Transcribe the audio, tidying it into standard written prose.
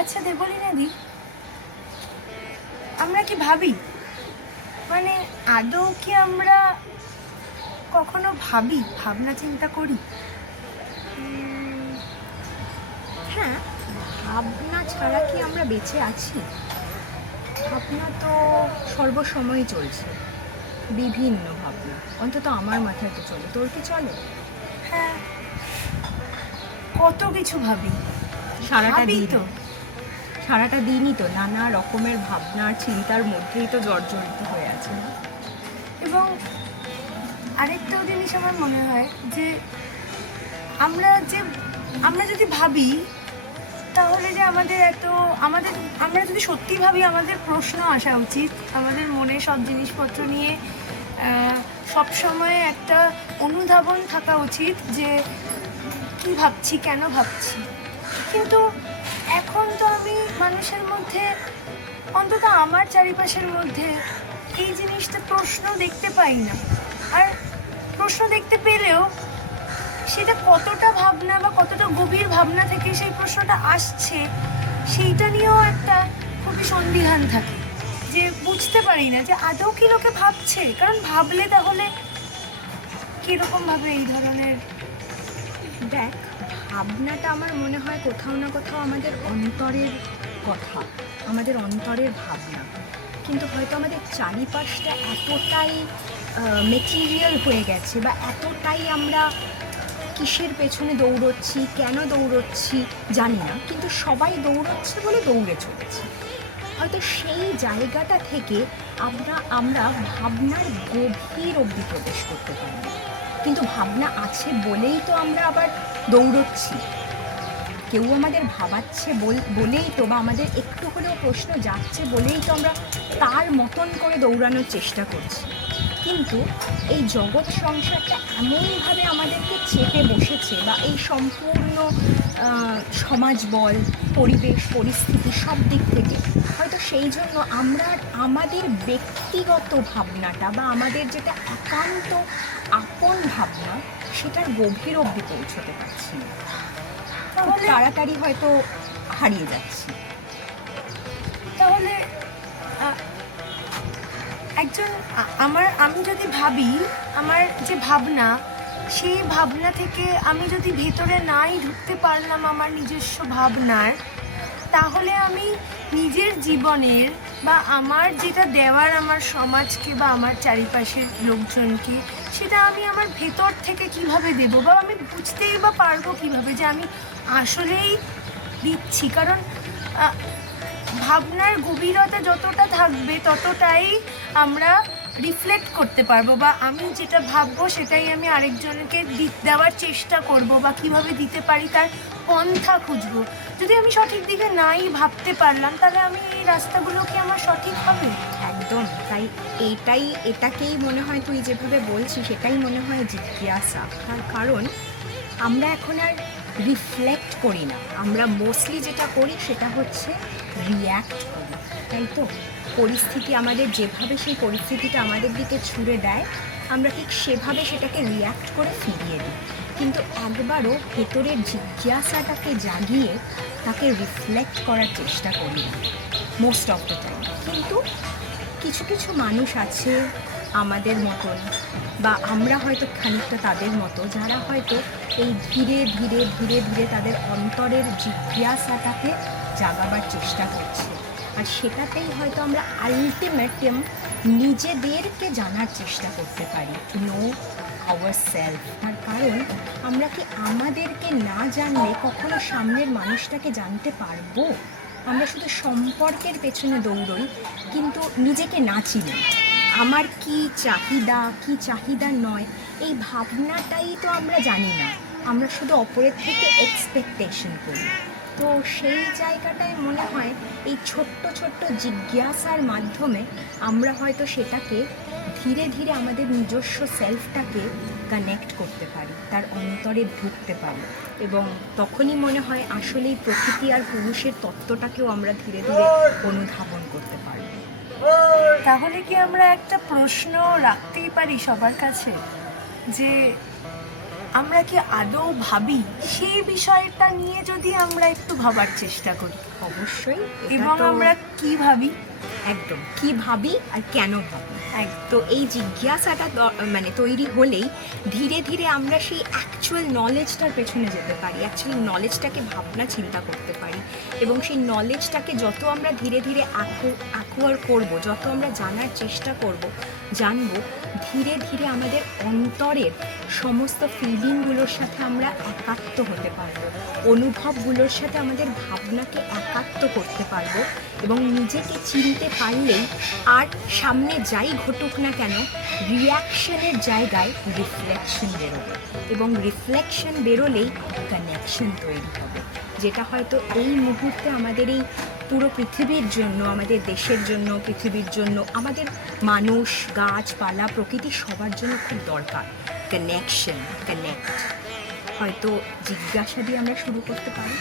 আচ্ছা দেবলীনাদি, আমরা কি ভাবি, মানে আদৌ কি আমরা কখনো ভাবি, ভাবনা চিন্তা করি? হ্যাঁ, ভাবনা ছাড়া কি আমরা বেঁচে আছি? ভাবনা তো সর্বসময় চলছে, বিভিন্ন ভাবনা। অন্তত আমার মাথায় তো চলে। তোর কি চলে? হ্যাঁ, কত কিছু ভাবি। সারাটা ভাবি দিন তো। সারাটা দিনই তো নানা রকমের ভাবনার চিন্তার মধ্যেই তো জর্জরিত হয়ে আছে না? এবং আরেকটাও জিনিস আমার মনে হয় যে আমরা যদি ভাবি, তাহলে যে আমরা যদি সত্যি ভাবি, আমাদের প্রশ্ন আসা উচিত। আমাদের মনে সব জিনিসপত্র নিয়ে সব সময় একটা অনুধাবন থাকা উচিত যে কি ভাবছি, কেন ভাবছি। কিন্তু এখন তো আমি মানুষের মধ্যে, অন্তত আমার চারিপাশের মধ্যে, এই জিনিসটা প্রশ্ন দেখতে পাই না। আর প্রশ্ন দেখতে পেলেও সেটা কতটা ভাবনা বা কতটা গভীর ভাবনা থেকে সেই প্রশ্নটা আসছে, সেইটা নিয়েও একটা খুবই সন্দিহান থাকে। যে বুঝতে পারি না যে আদৌ কি লোকে ভাবছে, কারণ ভাবলে তাহলে কীরকমভাবে এই ধরনের। দেখ, ভাবনাটা আমার মনে হয় কোথাও না কোথাও আমাদের অন্তরের কথা, আমাদের অন্তরের ভাবনা। কিন্তু হয়তো আমাদের চারিপাশটা এতটাই মেটেরিয়াল হয়ে গেছে, বা এতটাই আমরা কিসের পেছনে দৌড়চ্ছি, কেন দৌড়চ্ছি জানি না, কিন্তু সবাই দৌড়চ্ছে বলে দৌড়ে চলেছি। হয়তো সেই জায়গাটা থেকে আমরা ভাবনার গভীর অবধি প্রবেশ করতে পারি না। কিন্তু ভাবনা আছে বলেই তো আমরা আবার দৌড়চ্ছি। কেউ আমাদের ভাবাচ্ছে বলেই তো, বা আমাদের একটু হলেও প্রশ্ন যাচ্ছে বলেই তো আমরা তার মতন করে দৌড়ানোর চেষ্টা করছি। কিন্তু এই জগৎ সংসারটা এমনভাবে আমাদেরকে চেপে বসেছে, বা এই সম্পূর্ণ সমাজ বল, পরিবেশ, পরিস্থিতি, সব দিক থেকে হয়তো সেই জন্য আমরা আমাদের ব্যক্তিগত ভাবনাটা, বা আমাদের যেটা একান্ত আপন ভাবনা, সেটার গভীর অবধি পৌঁছতে পারছি না। খুব তাড়াতাড়ি হয়তো হারিয়ে যাচ্ছি। তাহলে একজন আমি যদি ভাবি, আমার যে ভাবনা, সেই ভাবনা থেকে আমি যদি ভেতরে নাই ঢুকতে পারলাম আমার নিজস্ব ভাবনার, তাহলে আমি নিজের জীবনের বা আমার যেটা দেওয়ার আমার সমাজকে বা আমার চারিপাশের লোকজনকে, সেটা আমি আমার ভেতর থেকে কিভাবে দেব, বা আমি বুঝতেই বা পারবো কিভাবে যে আমি আসলেই দিচ্ছি। কারণ ভাবনার গভীরতা যতটা থাকবে ততটাই আমরা রিফ্লেক্ট করতে পারবো, বা আমি যেটা ভাববো সেটাই আমি আরেকজনকে দেওয়ার চেষ্টা করব, বা কিভাবে দিতে পারি তার পন্থা খুঁজবো। যদি আমি সঠিক দিকে নাই ভাবতে পারলাম, তাহলে আমি এই রাস্তাগুলো কি আমার সঠিক হবে? একদম তাই। এটাকেই মনে হয়, তুই যেভাবে বলছিস সেটাই মনে হয় জিজ্ঞাসা। তার কারণ আমরা এখন আর রিফ্লেক্ট করি না, আমরা মোস্টলি যেটা করি সেটা হচ্ছে রিয়্যাক্ট করি, তাই তো? পরিস্থিতি আমাদের যেভাবে, সেই পরিস্থিতিটা আমাদের দিকে ছুড়ে দেয়, আমরা ঠিক সেভাবে সেটাকে রিয়্যাক্ট করে ফিরিয়ে দিই। কিন্তু একবারও ভেতরের জিজ্ঞাসাটাকে জাগিয়ে তাকে রিফ্লেক্ট করার চেষ্টা করি না মোস্ট অফ দ্য টাইম। কিন্তু কিছু কিছু মানুষ আছে আমাদের মতন, বা আমরা হয়তো খানিকটা তাদের মতো, যারা হয়তো এই ধীরে ধীরে ধীরে ধীরে তাদের অন্তরের জিজ্ঞাসাটাকে জাগাবার চেষ্টা করছে। আর সেটাতেই হয়তো আমরা আলটিমেটলি নিজেদেরকে জানার চেষ্টা করতে পারি, টু নো আওয়ার সেলফ। তার কারণ আমরা কি আমাদেরকে না জানলে কখনো সামনের মানুষটাকে জানতে পারবো? আমরা শুধু সম্পর্কের পেছনে দৌড়ই, কিন্তু নিজেকে না চিনি। আমার কি চাহিদা নয়, এই ভাবনাটাই তো আমরা জানি না। আমরা শুধু অপরের থেকে এক্সপেকটেশন করি। তো সেই জায়গাটায় মনে হয় এই ছোট্ট ছোট্ট জিজ্ঞাসার মাধ্যমে আমরা হয়তো সেটাকে ধীরে ধীরে আমাদের নিজস্ব সেলফটাকে কানেক্ট করতে পারি, তার অন্তরে ঢুকতে পারি, এবং তখনই মনে হয় আসলেই প্রকৃতি আর পুরুষের তত্ত্বটাকেও আমরা ধীরে ধীরে অনুধাবন করতে পারি। তাহলে কি আমরা একটা প্রশ্ন রাখতেই পারি সবার কাছে, যে আমরা কি আদৌ ভাবি, সেই বিষয়টা নিয়ে যদি আমরা একটু ভাবার চেষ্টা করি, অবশ্যই এটা এবং তো আমরা কি ভাবি, একদম কি ভাবি আর কেন ভাবি, একদম তো এই জিজ্ঞাসাটা মানে তৈরি হলেই ধীরে ধীরে আমরা সেই অ্যাকচুয়াল নলেজটার পেছনে যেতে পারি, অ্যাকচুয়ালি নলেজটাকে ভাবনা চিন্তা করতে পারি, এবং সেই নলেজটাকে যত আমরা ধীরে ধীরে অ্যাকোয়ার করব, যত আমরা জানার চেষ্টা করব, জানবো, ধীরে ধীরে আমাদের অন্তরের সমস্ত ফিলিংগুলোর সাথে আমরা একাত্ম হতে পারবো, অনুভবগুলোর সাথে আমাদের ভাবনাকে একাত্ম করতে পারবো, এবং নিজেকে চিনতে পারলেই আর সামনে যাই ঘটুক না কেন রিয়াকশনের জায়গায় রিফ্লেকশন বেরোবে, এবং রিফ্লেকশন বেরোলেই কানেকশন তৈরি হবে, যেটা হয়তো এই মুহূর্তে আমাদের এই পুরো পৃথিবীর জন্য, আমাদের দেশের জন্য, পৃথিবীর জন্য, আমাদের মানুষ, গাছপালা, প্রকৃতি সবার জন্য খুব দরকার। Connection, connect. হয়তো জিজ্ঞাসা দিয়ে আমরা শুরু করতে পারি।